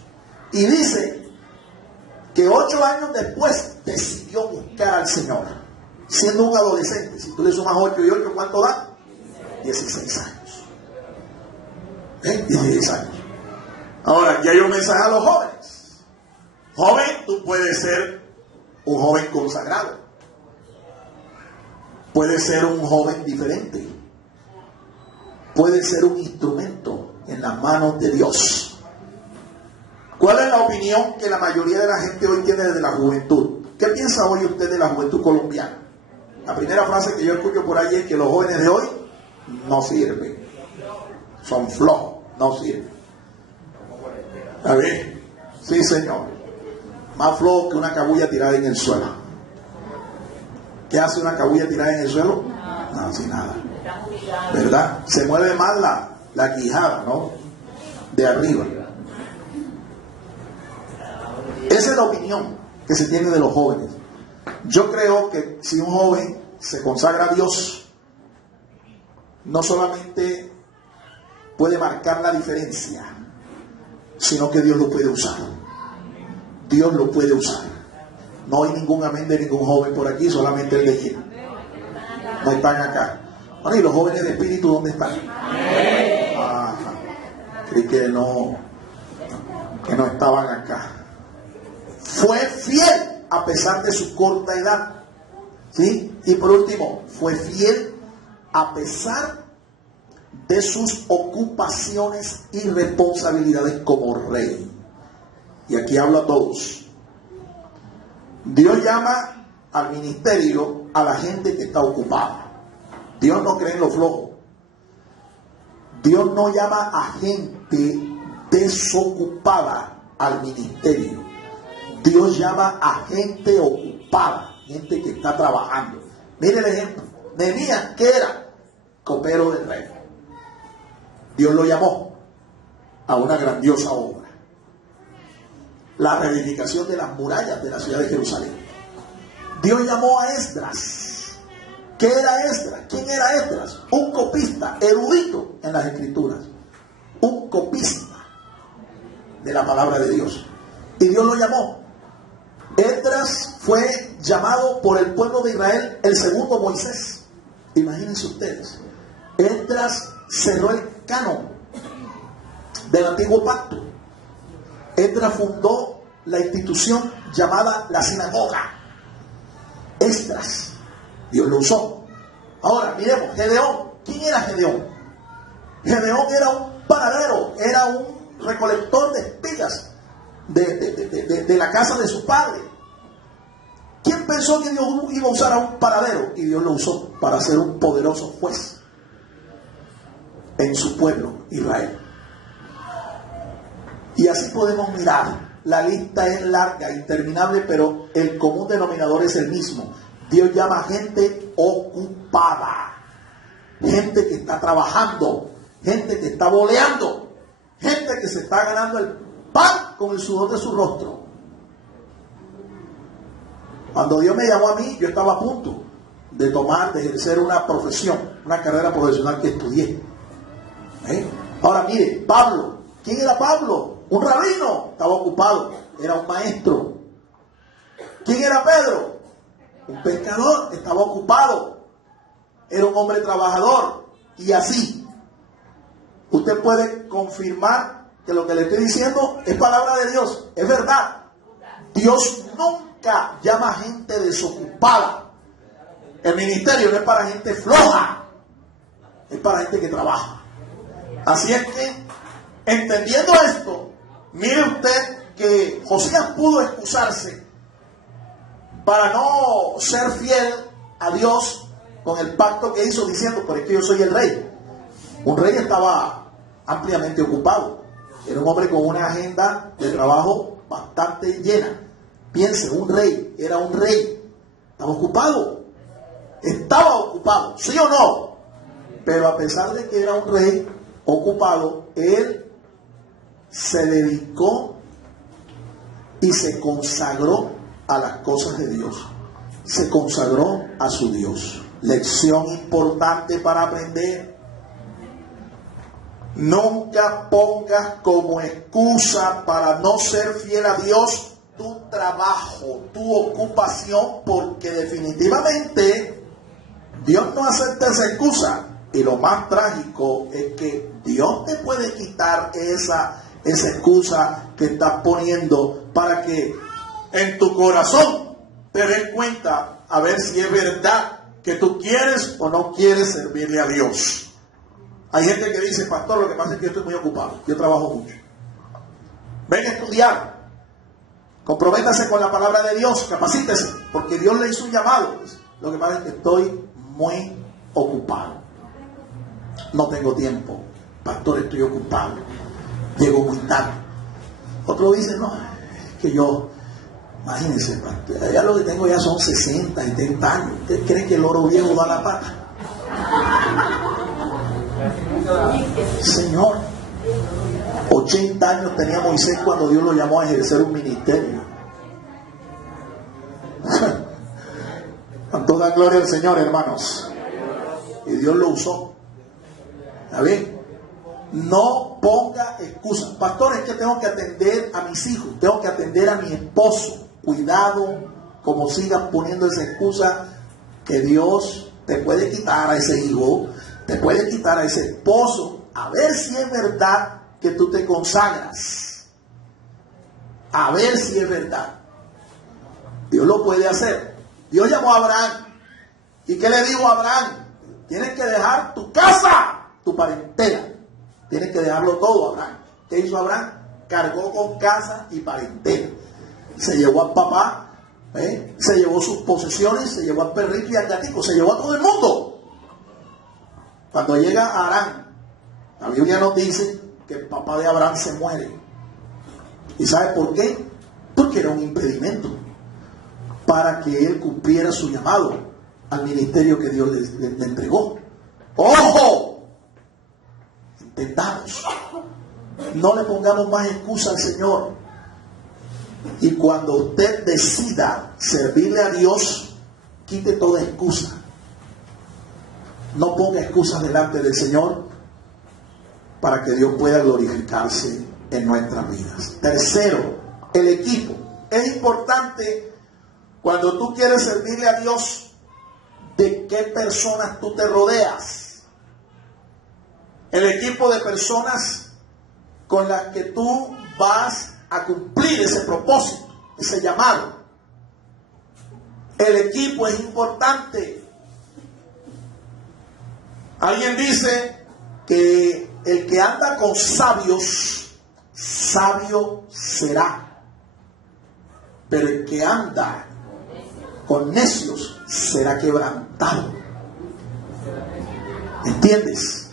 Y dice que 8 años después decidió buscar al Señor, siendo un adolescente. Si tú le sumas 8 y 8, ¿cuánto da? 16 años. 16 años. Ahora, aquí hay un mensaje a los jóvenes. Joven, tú puedes ser un joven consagrado. Puedes ser un joven diferente. Puedes ser un instrumento en las manos de Dios. ¿Cuál es la opinión que la mayoría de la gente hoy tiene de la juventud? ¿Qué piensa hoy usted de la juventud colombiana? La primera frase que yo escucho por ahí es que los jóvenes de hoy no sirven. Son flojos, no sirven. A ver, sí señor. Más flojo que una cabulla tirada en el suelo. ¿Qué hace una cabulla tirada en el suelo? No hace nada. ¿Verdad? Se mueve más la quijada, ¿no? De arriba. Esa es la opinión que se tiene de los jóvenes. Yo creo que si un joven se consagra a Dios, no solamente puede marcar la diferencia, sino que Dios lo puede usar. Dios lo puede usar. No hay ningún amén de ningún joven por aquí, solamente el de quién. No están acá. Bueno, ¿y los jóvenes de espíritu dónde están? Ajá. Creí que no estaban acá. Fue fiel a pesar de su corta edad. ¿Sí? Y por último, fue fiel a pesar de sus ocupaciones y responsabilidades como rey. Y aquí hablo a todos. Dios llama al ministerio a la gente que está ocupada. Dios no cree en los flojos. Dios no llama a gente desocupada al ministerio. Dios llama a gente ocupada, gente que está trabajando. Mire el ejemplo. Nehemías, que era copero del rey. Dios lo llamó a una grandiosa obra. La reedificación de las murallas de la ciudad de Jerusalén. Dios llamó a Esdras. ¿Qué era Esdras? ¿Quién era Esdras? Un copista, erudito en las escrituras. Un copista de la palabra de Dios. Y Dios lo llamó. Esdras fue llamado por el pueblo de Israel el segundo Moisés. Imagínense ustedes. Esdras cerró el canon del antiguo pacto. Esdras fundó la institución llamada la sinagoga. Esdras, Dios lo usó. Ahora miremos, Gedeón. ¿Quién era Gedeón? Gedeón era un panadero, era un recolector de espigas de la casa de su padre. ¿Quién pensó que Dios iba a usar a un panadero? Y Dios lo usó para ser un poderoso juez en su pueblo, Israel. Y así podemos mirar. La lista es larga, interminable, pero el común denominador es el mismo. Dios llama a gente ocupada, gente que está trabajando, gente que está boleando, gente que se está ganando el pan con el sudor de su rostro. Cuando Dios me llamó a mí, yo estaba a punto de ejercer una profesión, una carrera profesional que estudié. Ahora mire, Pablo. ¿Quién era Pablo? Un rabino. Estaba ocupado. Era un maestro. ¿Quién era Pedro? Un pescador. Estaba ocupado. Era un hombre trabajador. Y así. Usted puede confirmar que lo que le estoy diciendo es palabra de Dios. Es verdad. Dios nunca llama a gente desocupada. El ministerio no es para gente floja. Es para gente que trabaja. Así es que, entendiendo esto, mire usted que Josías pudo excusarse para no ser fiel a Dios con el pacto que hizo diciendo, pero es que yo soy el rey. Un rey estaba ampliamente ocupado. Era un hombre con una agenda de trabajo bastante llena. Piense, un rey, era un rey. Estaba ocupado. Estaba ocupado, ¿sí o no? Pero a pesar de que era un rey ocupado, él se dedicó y se consagró a las cosas de Dios. Se consagró a su Dios. Lección importante para aprender. Nunca pongas como excusa para no ser fiel a Dios tu trabajo, tu ocupación, porque definitivamente Dios no acepta esa excusa. Y lo más trágico es que Dios te puede quitar esa excusa que estás poniendo para que en tu corazón te des cuenta a ver si es verdad que tú quieres o no quieres servirle a Dios. Hay gente que dice, pastor, lo que pasa es que yo estoy muy ocupado, yo trabajo mucho. Ven a estudiar, comprométase con la palabra de Dios, capacítese, porque Dios le hizo un llamado. Lo que pasa es que estoy muy ocupado, no tengo tiempo, pastor, estoy ocupado, llego muy tarde. Otro dice, no, es que yo, imagínense, pastor, ya lo que tengo ya son 60 y 70 años. ¿Usted cree que el oro viejo da la pata? Señor, 80 años tenía Moisés cuando Dios lo llamó a ejercer un ministerio. Con toda gloria al Señor, hermanos. Y Dios lo usó. ¿Está bien? No ponga excusas. Pastor, es que tengo que atender a mis hijos, tengo que atender a mi esposo. Cuidado, como sigas poniendo esa excusa, que Dios te puede quitar a ese hijo, te puede quitar a ese esposo, a ver si es verdad que tú te consagras. A ver si es verdad. Dios lo puede hacer. Dios llamó a Abraham. ¿Y qué le dijo a Abraham? Tienes que dejar tu casa, tu parentela. Tienes que dejarlo todo, Abraham. ¿Qué hizo Abraham? Cargó con casa y parentela. Se llevó al papá, se llevó sus posesiones, se llevó al perrito y al gatito, se llevó a todo el mundo. Cuando llega a Harán, la Biblia nos dice que el papá de Abraham se muere. ¿Y sabe por qué? Porque era un impedimento para que él cumpliera su llamado al ministerio que Dios le entregó. ¡Ojo! Entendamos. No le pongamos más excusa al Señor. Y cuando usted decida servirle a Dios, quite toda excusa. No ponga excusas delante del Señor para que Dios pueda glorificarse en nuestras vidas. Tercero, el equipo. Es importante cuando tú quieres servirle a Dios, de qué personas tú te rodeas. El equipo de personas con las que tú vas a cumplir ese propósito, ese llamado. El equipo es importante. Alguien dice que el que anda con sabios, sabio será. Pero el que anda con necios será quebrantado. ¿Entiendes?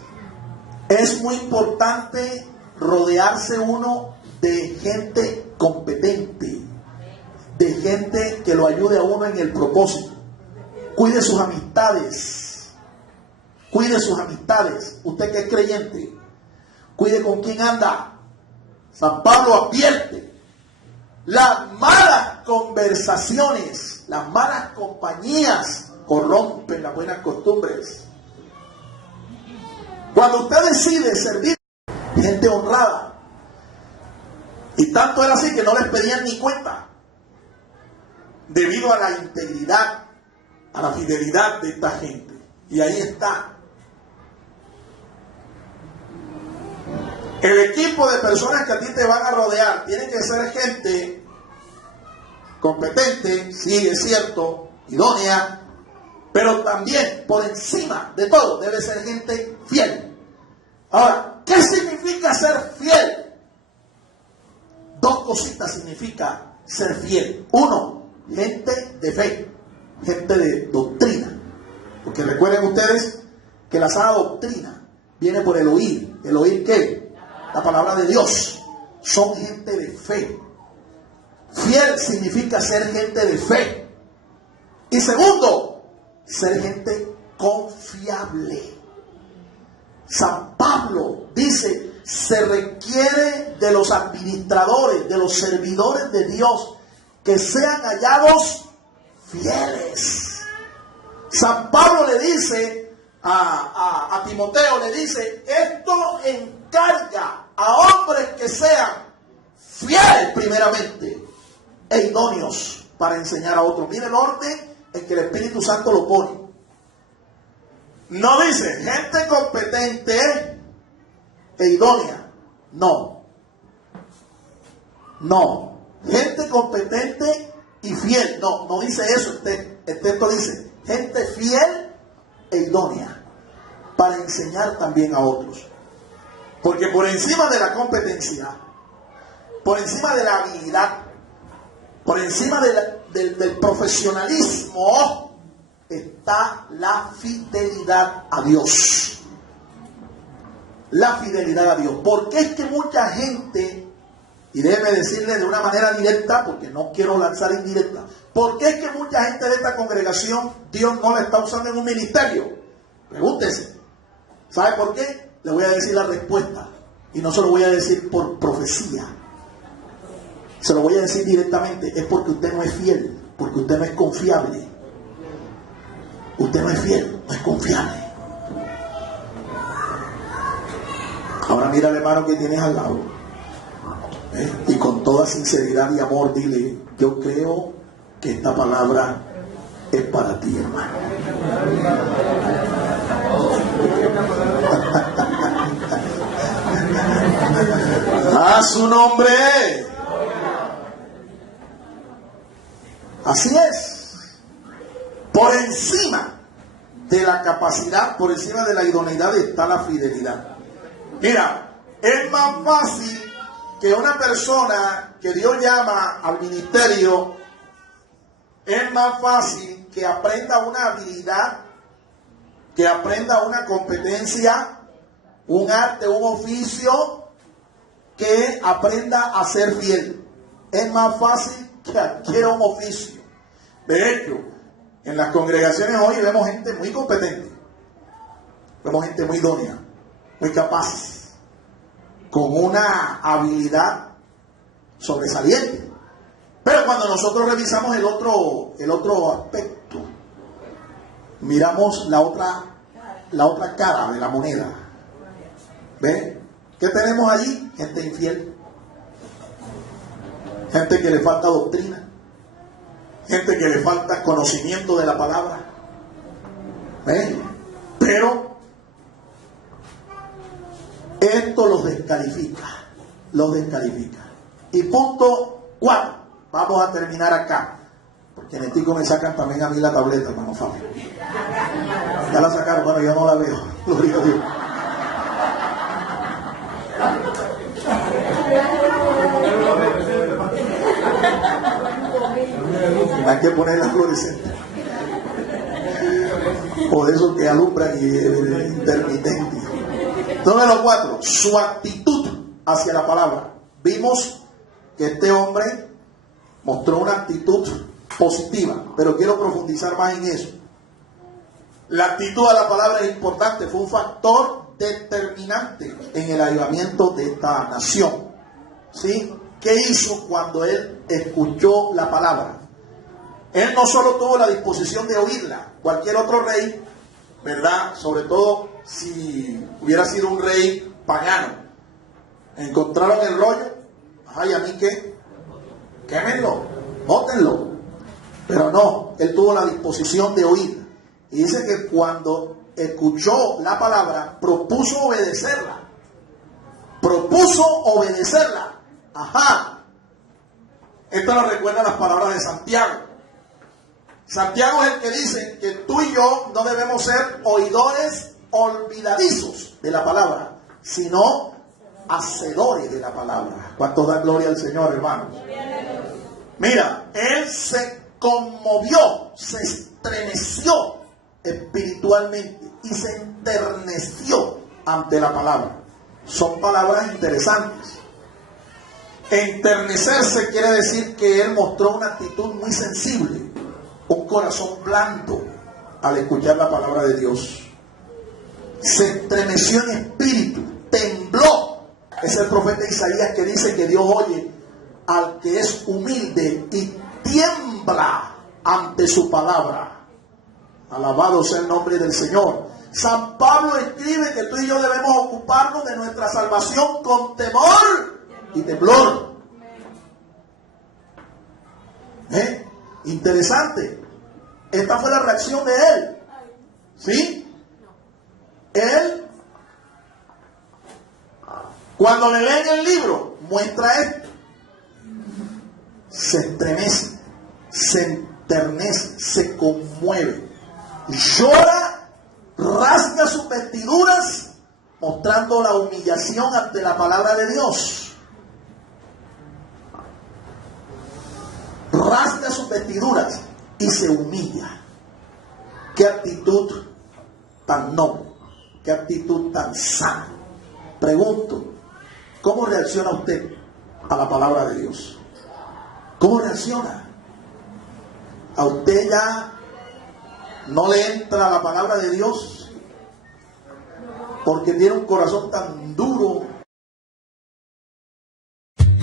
Es muy importante rodearse uno de gente competente, de gente que lo ayude a uno en el propósito. Cuide sus amistades. Cuide sus amistades. Usted que es creyente, cuide con quién anda. San Pablo advierte: las malas conversaciones, las malas compañías corrompen las buenas costumbres. Cuando usted decide servir gente honrada, y tanto era así que no les pedían ni cuenta, debido a la integridad, a la fidelidad de esta gente. Y ahí está. El equipo de personas que a ti te van a rodear tiene que ser gente competente, sí, es cierto, idónea, pero también, por encima de todo, debe ser gente fiel. Ahora, ¿qué significa ser fiel? Dos cositas significa ser fiel. Uno, gente de fe, gente de doctrina. Porque recuerden ustedes que la sana doctrina viene por el oír. ¿El oír qué? La palabra de Dios. Son gente de fe. Fiel significa ser gente de fe. Y segundo, ser gente confiable. San Pablo dice: se requiere de los administradores, de los servidores de Dios, que sean hallados fieles. San Pablo le dice: a Timoteo, le dice, esto encarga a hombres que sean fieles primeramente e idóneos para enseñar a otros. Mire el orden en que el Espíritu Santo lo pone. No dice gente competente e idónea. No. Gente competente y fiel. No dice eso. El texto dice gente fiel e idónea para enseñar también a otros. Porque por encima de la competencia, por encima de la habilidad, por encima del profesionalismo, está la fidelidad a Dios. La fidelidad a Dios. Porque es que mucha gente, y déjeme decirle de una manera directa, porque no quiero lanzar indirecta, porque es que mucha gente de esta congregación, Dios no la está usando en un ministerio. Pregúntese. ¿Sabe por qué? Le voy a decir la respuesta. Y no se lo voy a decir por profecía. Se lo voy a decir directamente. Es porque usted no es fiel. Porque usted no es confiable. Usted no es fiel, no es confiable. Ahora mira al hermano que tienes al lado. Y con toda sinceridad y amor dile, yo creo que esta palabra es para ti, hermano. A su nombre. Así es. Por encima de la capacidad, por encima de la idoneidad está la fidelidad. Mira, es más fácil que una persona que Dios llama al ministerio, es más fácil que aprenda una habilidad, que aprenda una competencia, un arte, un oficio, que aprenda a ser fiel. Es más fácil que adquiera un oficio. De hecho, en las congregaciones hoy vemos gente muy competente, vemos gente muy idónea, muy capaz, con una habilidad sobresaliente. Pero cuando nosotros revisamos el otro aspecto, miramos la otra cara de la moneda. ¿Ve? ¿Qué tenemos allí? Gente infiel, gente que le falta doctrina, gente que le falta conocimiento de la palabra. ¿Ve? Pero esto los descalifica. Y punto 4. Vamos a terminar acá. Porque en el tico me sacan también a mí la tableta, hermano Fabio. Ya la sacaron, bueno, yo no la veo. Gloria a Dios. Hay que poner la fluorescente. O de esos que alumbran y intermitente. Número 4, su actitud hacia la palabra. Vimos que este hombre mostró una actitud positiva, pero quiero profundizar más en eso. La actitud a la palabra es importante, fue un factor determinante en el avivamiento de esta nación. ¿Sí? ¿Qué hizo cuando él escuchó la palabra? Él no solo tuvo la disposición de oírla, cualquier otro rey, ¿verdad? Sobre todo si hubiera sido un rey pagano, encontraron el rollo, ay, ¿a mí qué? Quémenlo, bótenlo. Pero no, él tuvo la disposición de oír. Y dice que cuando escuchó la palabra, propuso obedecerla. Ajá. Esto nos recuerda las palabras de Santiago. Santiago es el que dice que tú y yo no debemos ser oidores olvidadizos de la palabra, sino hacedores de la palabra. ¿Cuántos dan gloria al Señor, hermanos? Mira, él se conmovió, se estremeció espiritualmente y se enterneció ante la palabra. Son palabras interesantes. Enternecerse quiere decir que él mostró una actitud muy sensible, un corazón blando al escuchar la palabra de Dios. Se estremeció en espíritu, tembló. Es el profeta Isaías que dice que Dios oye al que es humilde y tiembla ante su palabra. Alabado sea el nombre del Señor. San Pablo escribe que tú y yo debemos ocuparnos de nuestra salvación con temor y temblor. Interesante. Esta fue la reacción de él. ¿Sí? Él, cuando le leen el libro, muestra esto. Se estremece, se enternece, se conmueve, llora, rasga sus vestiduras, mostrando la humillación ante la palabra de Dios. Rasga sus vestiduras y se humilla. Qué actitud tan noble, qué actitud tan sana. Pregunto, ¿cómo reacciona usted a la palabra de Dios? ¿Cómo reacciona? ¿A usted ya no le entra la palabra de Dios porque tiene un corazón tan duro?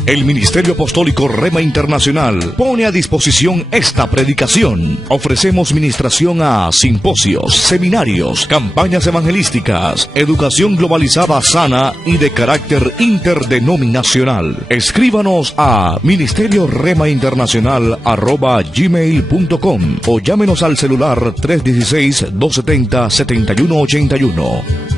El Ministerio Apostólico Rema Internacional pone a disposición esta predicación. Ofrecemos ministración a simposios, seminarios, campañas evangelísticas, educación globalizada sana y de carácter interdenominacional. Escríbanos a ministerioremainternacional@gmail.com o llámenos al celular 316-270-7181.